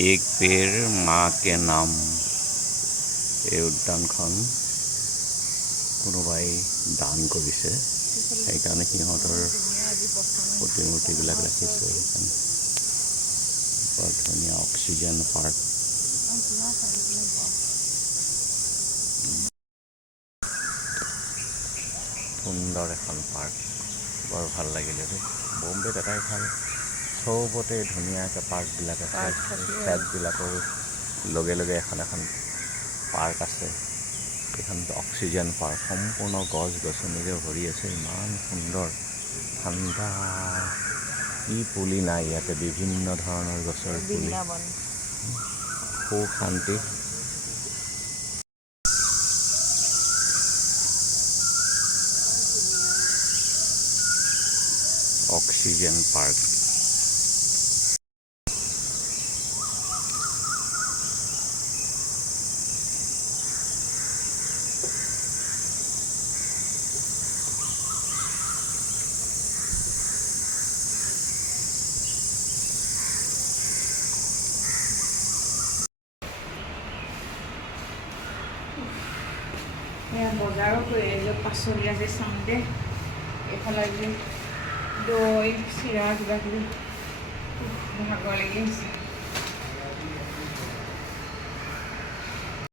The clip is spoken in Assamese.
एक पेड़ माँ के नाम এই উদ্যানখন কোনোবাই দান কৰিছে সেইকাৰণে সিহঁতৰ প্ৰতিমূৰ্তিবিলাক ৰাখিছে সেইকাৰণে বৰ ধুনীয়া অক্সিজেন পাৰ্ক সুন্দৰ এখন পাৰ্ক বৰ ভাল লাগিলে দেই বম্বেত এটাই ভাল চবতে ধুনীয়াকৈ পাৰ্কবিলাক আছে ফ্লেটবিলাকৰ লগে লগে এখন এখন পাৰ্ক আছে এখন অক্সিজেন পাৰ্ক সম্পূৰ্ণ গছ গছনিৰে ভৰি আছে ইমান সুন্দৰ ঠাণ্ডা কি পুলি নাই ইয়াতে বিভিন্ন ধৰণৰ গছৰ পুলি খুব শান্তি অক্সিজেন পাৰ্ক বজাৰো কৰি পাচলি আজি চাম দে এইফালে যে দৈ চিৰা কিবা কিবি ভাগৰ লাগি আছে